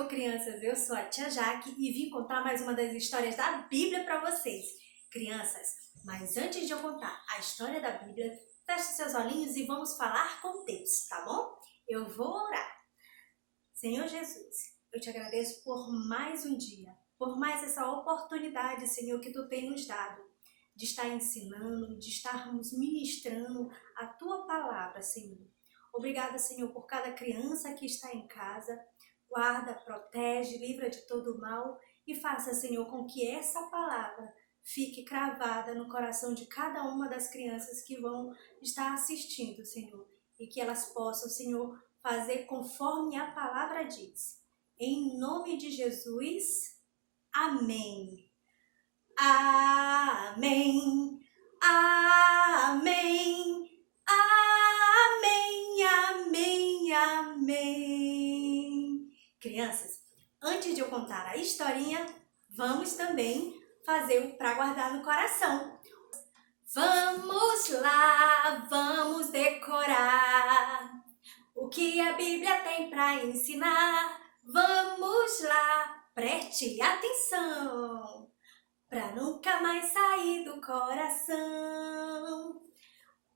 Senhor, crianças, eu sou a tia Jaque e vim contar mais uma das histórias da Bíblia para vocês. Crianças, mas antes de eu contar a história da Bíblia, feche seus olhinhos e vamos falar com Deus, tá bom? Eu vou orar. Senhor Jesus, eu te agradeço por mais um dia, por mais essa oportunidade, Senhor, que Tu tem nos dado, de estar ensinando, de estarmos ministrando a Tua palavra, Senhor. Obrigada, Senhor, por cada criança que está em casa. Guarda, protege, livra de todo mal e faça, Senhor, com que essa palavra fique cravada no coração de cada uma das crianças que vão estar assistindo, Senhor. E que elas possam, Senhor, fazer conforme a palavra diz. Em nome de Jesus, amém. Amém. Amém. Amém. Amém. Amém. Crianças, antes de eu contar a historinha, vamos também fazer o pra guardar no coração. Vamos lá, vamos decorar o que a Bíblia tem para ensinar. Vamos lá, preste atenção, para nunca mais sair do coração.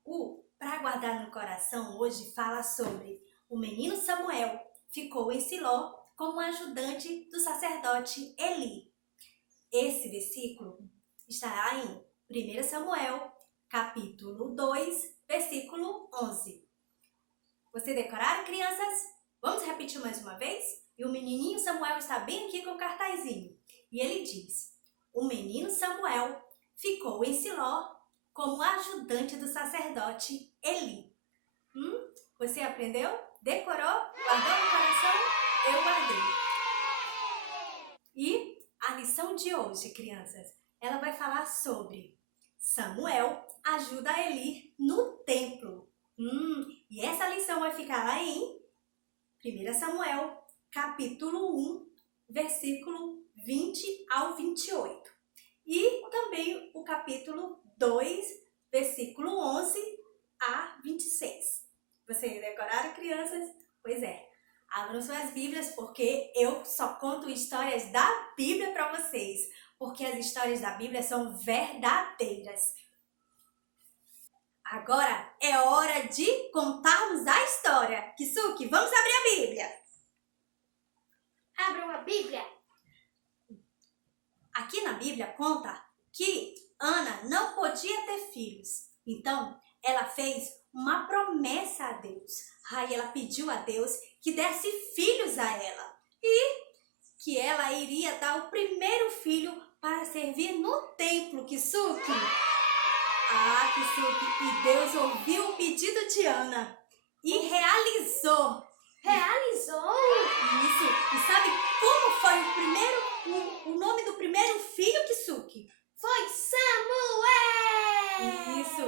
O pra guardar no coração hoje fala sobre o menino Samuel ficou em Siló como ajudante do sacerdote Eli. Esse versículo estará em 1 Samuel, capítulo 2, versículo 11. Você decoraram, crianças? Vamos repetir mais uma vez? E o menininho Samuel está bem aqui com o cartazinho. E ele diz: o menino Samuel ficou em Siló como ajudante do sacerdote Eli. Você aprendeu? Decorou? Guardou no coração? Eu guardei. E a lição de hoje, crianças, ela vai falar sobre Samuel ajuda Eli no templo. E essa lição vai ficar lá em 1 Samuel, capítulo 1, versículo 20 ao 28. E também o capítulo 2, versículo 11 a 26. Vocês decoraram, crianças? Pois é. Abram suas Bíblias, porque eu só conto histórias da Bíblia para vocês. Porque as histórias da Bíblia são verdadeiras. Agora é hora de contarmos a história. Kisuki, vamos abrir a Bíblia. Abram a Bíblia. Aqui na Bíblia conta que Ana não podia ter filhos. Então, ela fez uma promessa a Deus. Aí ela pediu a Deus que desse filhos a ela. E que ela iria dar o primeiro filho para servir no templo, Kisuki. Kisuki, e Deus ouviu o pedido de Ana e realizou. Realizou? Isso. E sabe como foi o nome do primeiro filho, Kisuki? Foi Samuel! Isso,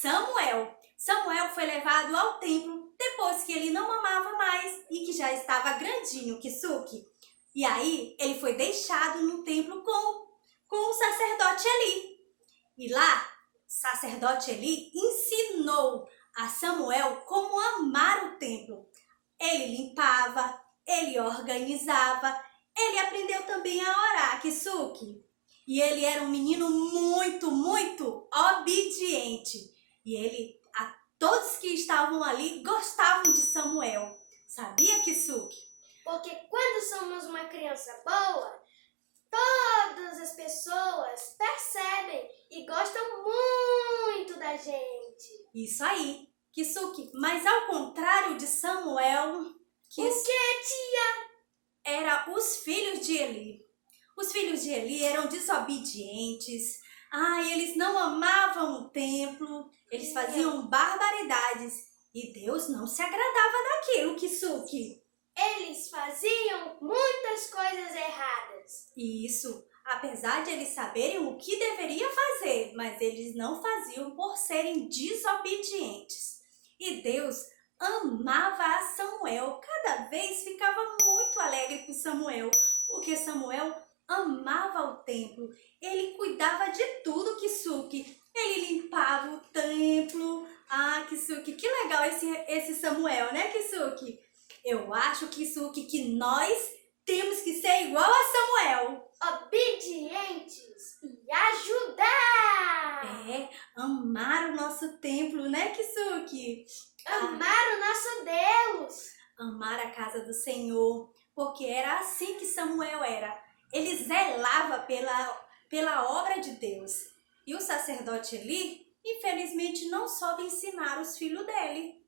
Samuel. Samuel foi levado ao templo depois que ele não mamava mais e que já estava grandinho, Kisuki. E aí ele foi deixado no templo com o sacerdote Eli. E lá, o sacerdote Eli ensinou a Samuel como amar o templo. Ele limpava, ele organizava, ele aprendeu também a orar, Kisuki. E ele era um menino muito, muito obediente. E todos que estavam ali gostavam de Samuel. Sabia, Kisuki? Porque quando somos uma criança boa, todas as pessoas percebem e gostam muito da gente. Isso aí, Kisuki. Mas ao contrário de Samuel, O que, tia? Era os filhos de Eli. Os filhos de Eli eram desobedientes. Eles não amavam o templo. Eles faziam barbaridades. E Deus não se agradava daquilo, Kisuki. Eles faziam muitas coisas erradas. Isso. Apesar de eles saberem o que deveriam fazer, mas eles não faziam por serem desobedientes. E Deus amava a Samuel. Cada vez ficava muito alegre com Samuel, porque Samuel amava o templo. Ele cuidava de tudo, Kisuki. Ele limpava o templo. Kisuki, que legal esse Samuel, né, Kisuki? Eu acho, Kisuki, que nós temos que ser igual a Samuel. Obedientes e ajudar. Amar o nosso templo, né, Kisuki? Amar o nosso Deus. Amar a casa do Senhor, porque era assim que Samuel era. Ele zelava pela obra de Deus. E o sacerdote Eli, infelizmente, não soube ensinar os filhos dele.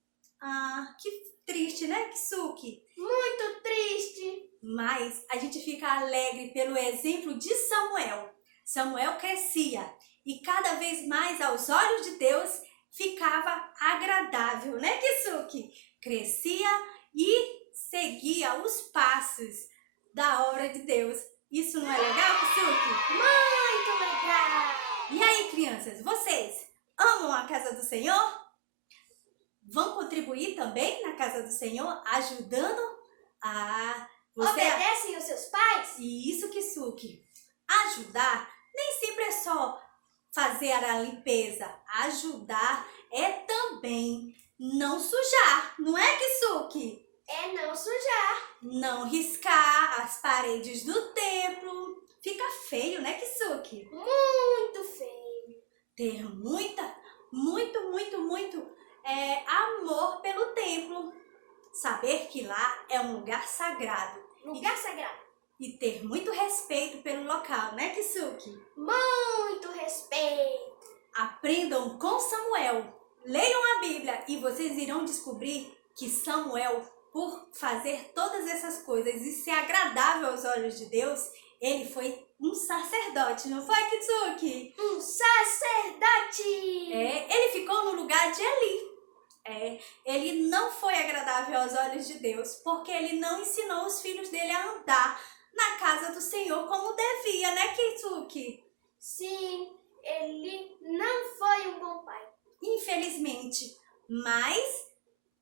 Que triste, né, Kisuki? Muito triste. Mas a gente fica alegre pelo exemplo de Samuel. Samuel crescia e cada vez mais aos olhos de Deus ficava agradável, né, Kisuki? Crescia e seguia os passos da obra de Deus. Isso não é legal, Kisuki? Muito legal. E aí, crianças, vocês amam a casa do Senhor? Vão contribuir também na casa do Senhor, ajudando Obedecem os seus pais? Isso, Kisuki. Ajudar nem sempre é só fazer a limpeza. Ajudar é também não sujar, não é, Kisuki? É não sujar. Não riscar as paredes do templo. Fica feio, né, Kisuki? Muito feio. Ter muito amor pelo templo. Saber que lá é um lugar sagrado. Lugar sagrado. E ter muito respeito pelo local, né, Kisuki? Muito respeito. Aprendam com Samuel. Leiam a Bíblia e vocês irão descobrir que Samuel, por fazer todas essas coisas e ser agradável aos olhos de Deus, ele foi um sacerdote, não foi, Kisuki? Um sacerdote. Ele ficou no lugar de Eli. Ele não foi agradável aos olhos de Deus, porque ele não ensinou os filhos dele a andar na casa do Senhor como devia, né, Kisuki? Sim, ele não foi um bom pai. Infelizmente. Mas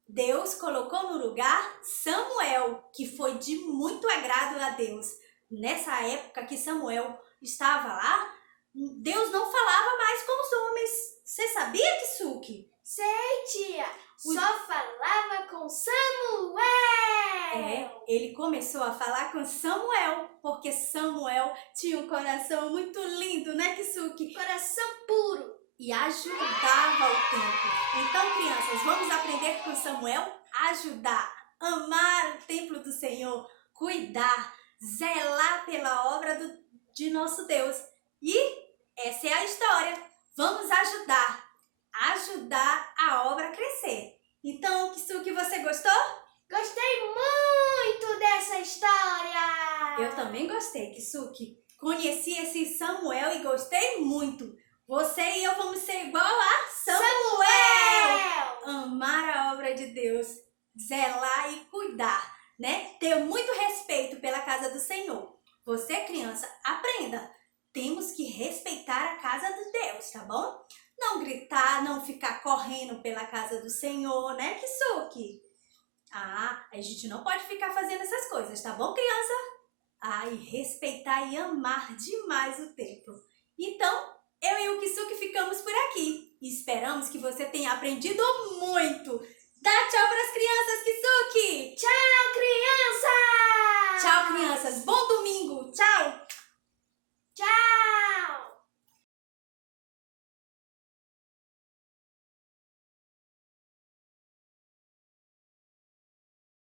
Deus colocou no lugar Samuel, que foi de muito agrado a Deus. Nessa época que Samuel estava lá, Deus não falava mais com os homens. Você sabia, Kisuki? Sei, tia. Só falava com Samuel. Ele começou a falar com Samuel, porque Samuel tinha um coração muito lindo, né, Kisuki? Coração puro. E ajudava o templo. Então, crianças, vamos aprender com Samuel? Ajudar, amar o templo do Senhor, cuidar, zelar pela obra de nosso Deus. E essa é a história. Vamos ajudar a obra a crescer. Então, Kisuki, você gostou? Gostei muito dessa história. Eu também gostei, Kisuki. Conheci esse Samuel e gostei muito. Você e eu vamos ser igual a Samuel. Amar a obra de Deus, zelar e cuidar, né? Ter muito respeito pela casa do Senhor. Você, criança, aprenda. Temos que respeitar a casa de Deus, tá bom? Não gritar, não ficar correndo pela casa do Senhor, né, Kisuki? A gente não pode ficar fazendo essas coisas, tá bom, criança? E respeitar e amar demais o templo. Então, eu e o Kisuki ficamos por aqui. Esperamos que você tenha aprendido muito. Dá tchau para as crianças, Kisuki! Tchau, crianças! Tchau, crianças! Bom domingo! Tchau! Tchau!